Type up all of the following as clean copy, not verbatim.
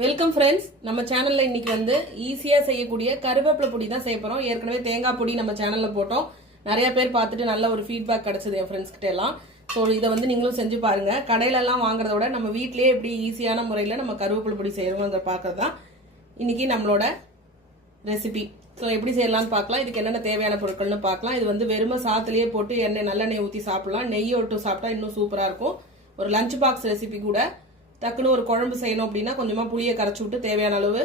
Welcome friends. நம்ம சேனல்ல இன்னைக்கு வந்து ஈஸியா செய்யக்கூடிய கருவேப்பிலை பொடி தான் செய்ய போறோம். ஏற்கனவே தேங்காய் பொடி நம்ம சேனல்ல போட்டோம். நிறைய பேர் பார்த்துட்டு நல்ல ஒரு ஃபீட்பேக் கிடைச்சது என் ஃப்ரெண்ட்ஸ் கிட்ட எல்லாம். ஸோ இதை வந்து நீங்களும் செஞ்சு பாருங்க. கடையில எல்லாம் வாங்குறத விட நம்ம வீட்லயே எப்படி ஈஸியான முறையில் நம்ம கருவேப்பிலை பொடி செய்யறோங்கிற பார்க்கறது தான் இன்னைக்கு நம்மளோட ரெசிபி. ஸோ எப்படி செய்யலாம்னு பார்க்கலாம். இதுக்கு என்னென்ன தேவையான பொருட்கள்னு பார்க்கலாம். இது வந்து வெறும சாத்துலயே போட்டு நல்லெண்ணெய் ஊற்றி சாப்பிடலாம். நெய் விட்டு சாப்பிட்டா இன்னும் சூப்பரா இருக்கும். ஒரு லஞ்ச் பாக்ஸ் ரெசிபி கூட. டக்குன்னு ஒரு குழம்பு செய்யணும் அப்படின்னா கொஞ்சமாக புளியை கரைச்சி விட்டு தேவையான அளவு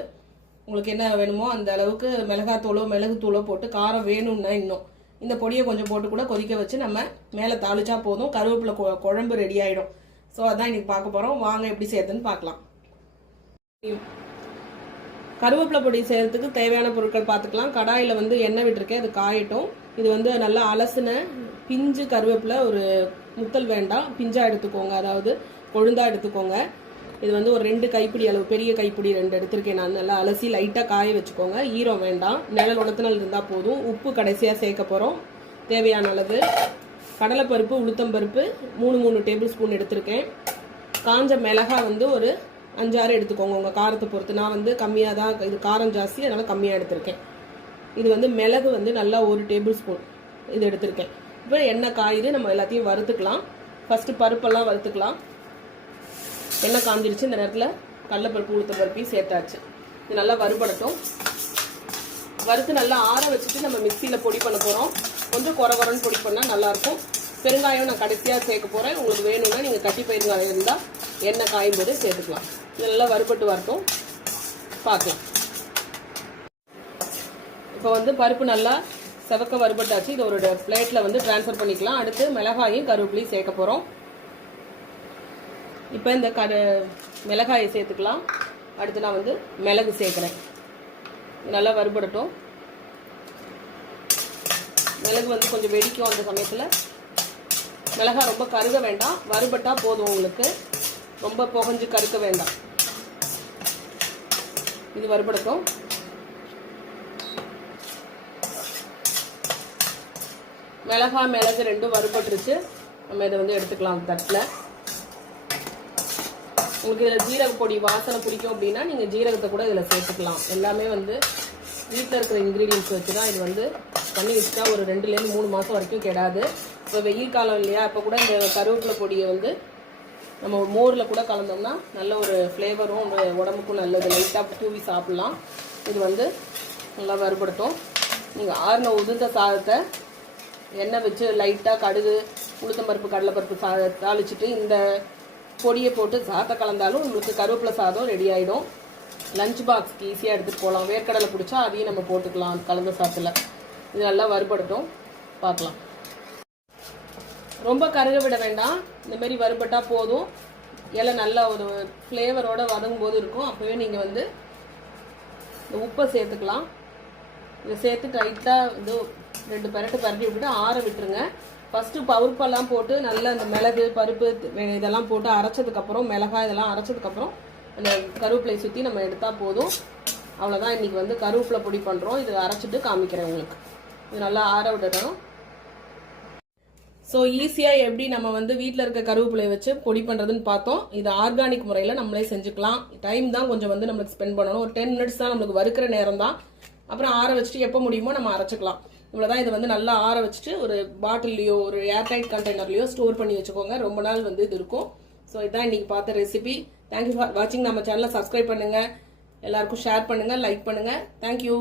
உங்களுக்கு என்ன வேணுமோ அந்த அளவுக்கு மிளகாத்தூளோ மிளகுத்தூளோ போட்டு காரம் வேணும்னா இன்னும் இந்த பொடியை கொஞ்சம் போட்டு கூட கொதிக்க வச்சு நம்ம மேலே தாளிச்சா போதும். கருவேப்பிலை குழம்பு ரெடி ஆகிடும். ஸோ அதான் இன்னைக்கு பார்க்க போகிறோம். வாங்க எப்படி செய்யறதுன்னு பார்க்கலாம். கருவேப்பிலை பொடி செய்யறதுக்கு தேவையான பொருட்கள் பார்த்துக்கலாம். கடாயில் வந்து எண்ணெய் விட்டுருக்கேன், அது காயட்டும். இது வந்து நல்லா அலசின பிஞ்சு கருவேப்பிலை, ஒரு முத்தல் வேண்டாம், பிஞ்சா எடுத்துக்கோங்க, அதாவது கொழுந்தா எடுத்துக்கோங்க. இது வந்து ஒரு 2 கைப்பிடி அளவு, பெரிய கைப்பிடி 2 எடுத்திருக்கேன் நான். நல்லா அலசி லைட்டாக காய வச்சுக்கோங்க. ஈரம் வேண்டாம், நிழல் உணர்த்தினல் இருந்தால் போதும். உப்பு கடைசியாக சேர்க்க போகிறோம் தேவையான அளவு. கடலைப்பருப்பு உளுத்தம்பருப்பு 3 டேபிள் ஸ்பூன் எடுத்திருக்கேன். காஞ்ச மிளகாய் வந்து ஒரு 5-6 எடுத்துக்கோங்க உங்கள் காரத்தை பொறுத்து. நான் வந்து கம்மியாக தான், இது காரம் ஜாஸ்தி, அதனால் கம்மியாக எடுத்திருக்கேன். இது வந்து மிளகு வந்து நல்லா 1 டேபிள் ஸ்பூன் இது எடுத்திருக்கேன். இப்போ எண்ணெய் காயுது, நம்ம எல்லாத்தையும் வறுத்துக்கலாம். ஃபஸ்ட்டு பருப்பெல்லாம் வறுத்துக்கலாம். எண்ணெய் காஞ்சிருச்சு. இந்த நேரத்தில் கடலைப்பருப்பு உளுத்தம்பருப்பையும் சேர்த்தாச்சு. இது நல்லா வறுபடட்டும். வறுத்து நல்லா ஆற வச்சுட்டு நம்ம மிக்சியில் பொடி பண்ண போகிறோம். கொஞ்சம் குறன்னு பொடி பண்ணால் நல்லாயிருக்கும். பெருங்காயம் நான் கடைசியாக சேர்க்க போகிறேன். உங்களுக்கு வேணும்னா நீங்கள் கட்டி பெருங்காயம் இருந்தால் எண்ணெய் காயும் போது சேர்த்துக்கலாம். இது நல்லா வறுபட்டு வரட்டும், பார்க்கலாம். இப்போ வந்து பருப்பு நல்லா செவக்க வறுபட்டாச்சு. இது ஒரு பிளேட்டில் வந்து ட்ரான்ஸ்ஃபர் பண்ணிக்கலாம். அடுத்து மிளகாயும் கருவேப்பிலையும் சேர்க்க போகிறோம். இப்போ இந்த மிளகாயை சேர்த்துக்கலாம். அடுத்து நான் வந்து மிளகு சேர்க்குறேன். நல்லா வறுபடட்டும். மிளகு வந்து கொஞ்சம் வெடிக்கும். அந்த சமயத்தில் மிளகாய் ரொம்ப கருக வேண்டாம், வறுபட்டா போதும். உங்களுக்கு ரொம்ப புகஞ்சு கருக்க வேண்டாம். இது வறுபடட்டும். மிளகாய் மிளகு ரெண்டும் வறுபட்டுருச்சு. நம்ம இதை வந்து எடுத்துக்கலாம் தட்டில். உங்களுக்கு இதில் ஜீரக பொடி வாசனை பிடிக்கும் அப்படின்னா நீங்கள் ஜீரகத்தை கூட இதில் சேர்த்துக்கலாம். எல்லாமே வந்து வீட்டில் இருக்கிற இன்க்ரீடியன்ஸ் வச்சு தான் இது வந்து பண்ணி வச்சுட்டா ஒரு 2-3 மாதம் வரைக்கும் கெடாது. இப்போ வெயில் காலம் இல்லையா, இப்போ கூட இந்த கருவேப்பிலை பொடியை வந்து நம்ம மோரில் கூட கலந்தோம்னா நல்ல ஒரு ஃப்ளேவரும் உடம்புக்கும் நல்லது. லைட்டாக தூவி சாப்பிட்லாம். இது வந்து நல்லா வறுபடட்டும். நீங்கள் ஆறின உதிர்ந்த சாதத்தை எண்ணெய் வச்சு லைட்டாக கடுகு உளுத்தம்பருப்பு கடலைப்பருப்பு தாளிச்சிட்டு இந்த பொடியை போட்டு சாதத்தை கலந்தாலும் உங்களுக்கு கருவேப்பிலை சாதம் ரெடி ஆகிடும். லஞ்ச் பாக்ஸ்க்கு ஈஸியாக எடுத்துகிட்டு போகலாம். வேர்க்கடலை பிடிச்சா அதையும் நம்ம போட்டுக்கலாம் கலந்த சாதத்தில். இது நல்லா வறுபடட்டும், பார்க்கலாம். ரொம்ப கருக விட வேண்டாம், இந்தமாரி வறுபட்டால் போதும். இலை நல்லா ஒரு ஃப்ளேவரோடு வதங்கும் போது இருக்கும். அப்போவே நீங்கள் வந்து இந்த உப்பை சேர்த்துக்கலாம். இதை சேர்த்து டைட்டாக வந்து 2 பரட்டி விட்டுட்டு ஆற விட்டுருங்க. ஃபஸ்ட்டு பருப்பெல்லாம் போட்டு நல்லா இந்த மிளகு பருப்பு இதெல்லாம் போட்டு அரைச்சதுக்கப்புறம், மிளகாய் இதெல்லாம் அரைச்சதுக்கப்புறம் அந்த கருவேப்பிலை சுற்றி நம்ம எடுத்தால் போதும். அவ்வளோதான். இன்றைக்கி வந்து கருவேப்பிலை பொடி பண்ணுறோம். இது அரைச்சிட்டு காமிக்கிறேன் உங்களுக்கு. இது நல்லா ஆற விடணும். ஸோ ஈஸியாக எப்படி நம்ம வந்து வீட்டில் இருக்க கருவேப்பிலையை வச்சு பொடி பண்ணுறதுன்னு பார்த்தோம். இது ஆர்கானிக் முறையில் நம்மளே செஞ்சுக்கலாம். டைம் தான் கொஞ்சம் வந்து நம்மளுக்கு ஸ்பெண்ட் பண்ணணும். ஒரு 10 மினிட்ஸ் தான் நம்மளுக்கு வறுக்கிற நேரம் தான். அப்புறம் ஆற வச்சுட்டு எப்போ முடியுமோ நம்ம அரைச்சிக்கலாம். இவ்வளோதான். இதை வந்து நல்லா ஆற வச்சுட்டு ஒரு பாட்டில்லையோ ஒரு ஏர்டைட் கண்டெய்னர்லையோ ஸ்டோர் பண்ணி வச்சுக்கோங்க. ரொம்ப நாள் வந்து இது இருக்கும். ஸோ இதான் இன்னைக்கு பார்த்த ரெசிபி. தேங்க்யூ ஃபார் வாட்சிங். நம்ம சேனலை சப்ஸ்கிரைப் பண்ணுங்கள், எல்லாருக்கும் ஷேர் பண்ணுங்கள், லைக் பண்ணுங்கள். தேங்க்யூ.